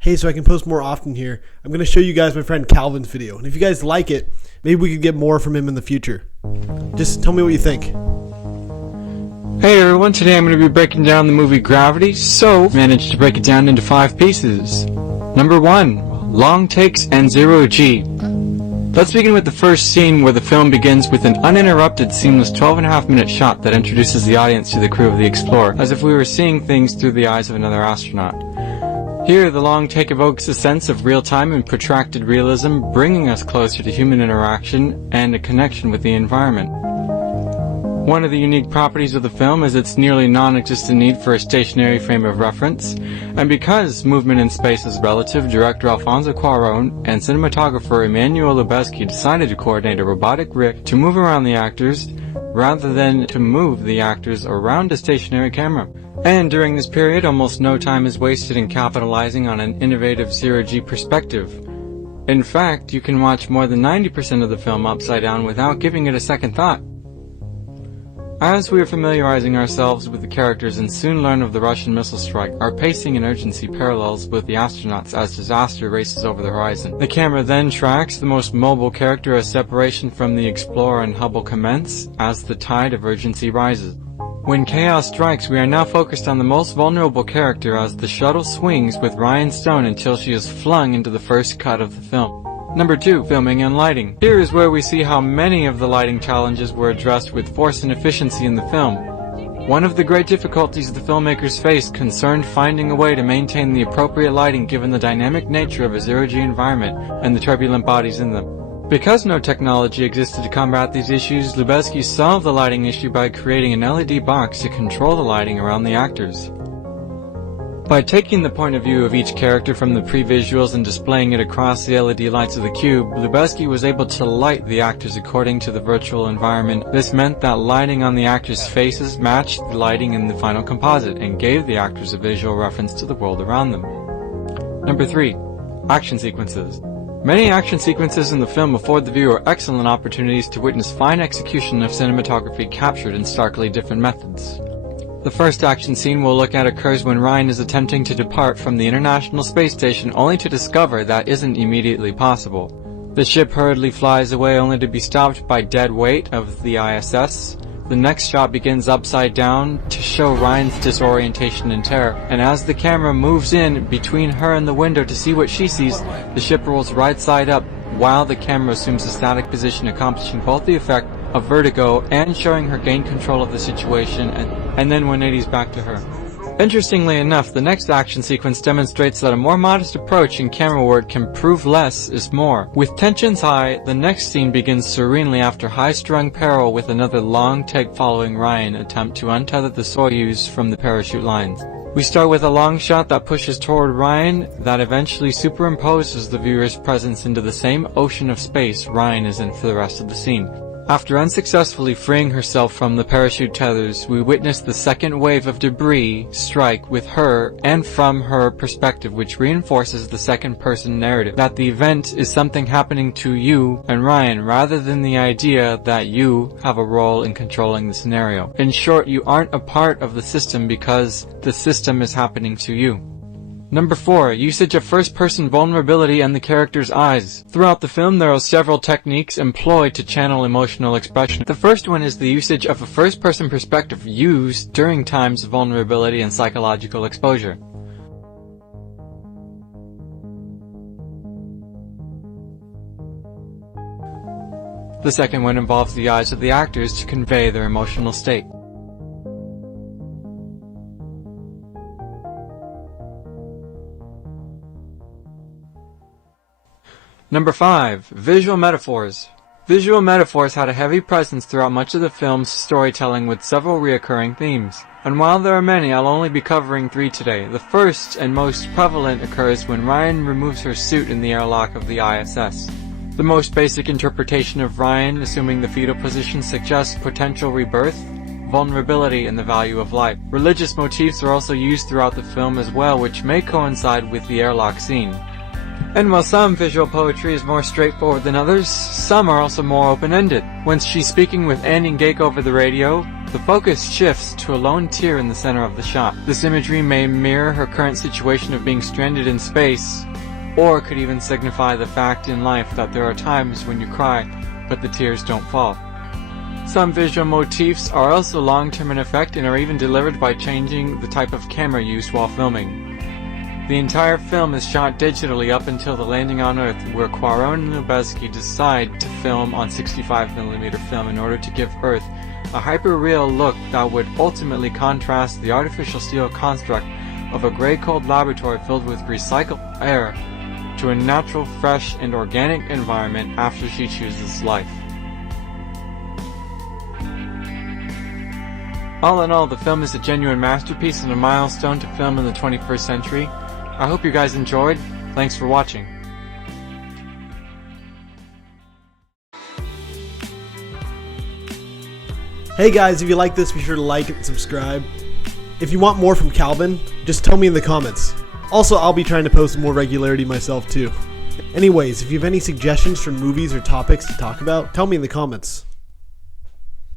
hey, so I can post more often here, I'm going to show you guys my friend Calvin's video. And if you guys like it, maybe we could get more from him in the future. Just tell me what you think. Hey everyone, today I'm going to be breaking down the movie Gravity, so I managed to break it down into 5 pieces. Number 1, long takes and zero G. Let's begin with the first scene where the film begins with an uninterrupted, seamless 12.5-minute shot that introduces the audience to the crew of the Explorer, as if we were seeing things through the eyes of another astronaut. Here, the long take evokes a sense of real-time and protracted realism, bringing us closer to human interaction and a connection with the environment. One of the unique properties of the film is its nearly non-existent need for a stationary frame of reference, and because movement in space is relative, director Alfonso Cuarón and cinematographer Emmanuel Lubezki decided to coordinate a robotic rig to move around the actors, rather than to move the actors around a stationary camera. And during this period, almost no time is wasted in capitalizing on an innovative zero-G perspective. In fact, you can watch more than 90% of the film upside down without giving it a second thought. As we are familiarizing ourselves with the characters and soon learn of the Russian missile strike, our pacing and urgency parallels with the astronauts as disaster races over the horizon. The camera then tracks the most mobile character as separation from the Explorer and Hubble commence as the tide of urgency rises. When chaos strikes, we are now focused on the most vulnerable character as the shuttle swings with Ryan Stone until she is flung into the first cut of the film. Number 2, filming and lighting. Here is where we see how many of the lighting challenges were addressed with force and efficiency in the film. One of the great difficulties the filmmakers faced concerned finding a way to maintain the appropriate lighting given the dynamic nature of a zero-G environment and the turbulent bodies in them. Because no technology existed to combat these issues, Lubezki solved the lighting issue by creating an LED box to control the lighting around the actors. By taking the point of view of each character from the pre-visuals and displaying it across the LED lights of the cube, Lubezki was able to light the actors according to the virtual environment. This meant that lighting on the actors' faces matched the lighting in the final composite and gave the actors a visual reference to the world around them. Number 3, action sequences. Many action sequences in the film afford the viewer excellent opportunities to witness fine execution of cinematography captured in starkly different methods. The first action scene we'll look at occurs when Ryan is attempting to depart from the International Space Station only to discover that isn't immediately possible. The ship hurriedly flies away only to be stopped by dead weight of the ISS. The next shot begins upside down to show Ryan's disorientation and terror, and as the camera moves in between her and the window to see what she sees, the ship rolls right side up while the camera assumes a static position, accomplishing both the effect of vertigo and showing her gain control of the situation and then 180s back to her. Interestingly enough, the next action sequence demonstrates that a more modest approach in camera work can prove less is more. With tensions high, the next scene begins serenely after high-strung peril with another long take following Ryan attempt to untether the Soyuz from the parachute lines. We start with a long shot that pushes toward Ryan that eventually superimposes the viewer's presence into the same ocean of space Ryan is in for the rest of the scene. After unsuccessfully freeing herself from the parachute tethers, we witness the second wave of debris strike with her and from her perspective, which reinforces the second-person narrative, that the event is something happening to you and Ryan, rather than the idea that you have a role in controlling the scenario. In short, you aren't a part of the system because the system is happening to you. Number 4, usage of first-person vulnerability and the character's eyes. Throughout the film, there are several techniques employed to channel emotional expression. The first one is the usage of a first-person perspective used during times of vulnerability and psychological exposure. The second one involves the eyes of the actors to convey their emotional state. Number 5. Visual metaphors. Visual metaphors had a heavy presence throughout much of the film's storytelling with several reoccurring themes. And while there are many, I'll only be covering 3 today. The first and most prevalent occurs when Ryan removes her suit in the airlock of the ISS. The most basic interpretation of Ryan assuming the fetal position suggests potential rebirth, vulnerability, and the value of life. Religious motifs are also used throughout the film as well, which may coincide with the airlock scene. And while some visual poetry is more straightforward than others, some are also more open-ended. When she's speaking with Andy and Gake over the radio, The focus shifts to a lone tear in the center of the shot. This imagery may mirror her current situation of being stranded in space, or could even signify the fact in life that there are times when you cry, but the tears don't fall. Some visual motifs are also long-term in effect and are even delivered by changing the type of camera used while filming. The entire film is shot digitally up until the landing on Earth, where Cuarón and Lubezki decide to film on 65mm film in order to give Earth a hyper-real look that would ultimately contrast the artificial steel construct of a gray cold laboratory filled with recycled air to a natural, fresh, and organic environment after she chooses life. All in all, the film is a genuine masterpiece and a milestone to film in the 21st century. I hope you guys enjoyed. Thanks for watching. Hey guys, if you like this, be sure to like and subscribe. If you want more from Calvin, just tell me in the comments. Also, I'll be trying to post with more regularity myself too. Anyways, if you have any suggestions for movies or topics to talk about, tell me in the comments.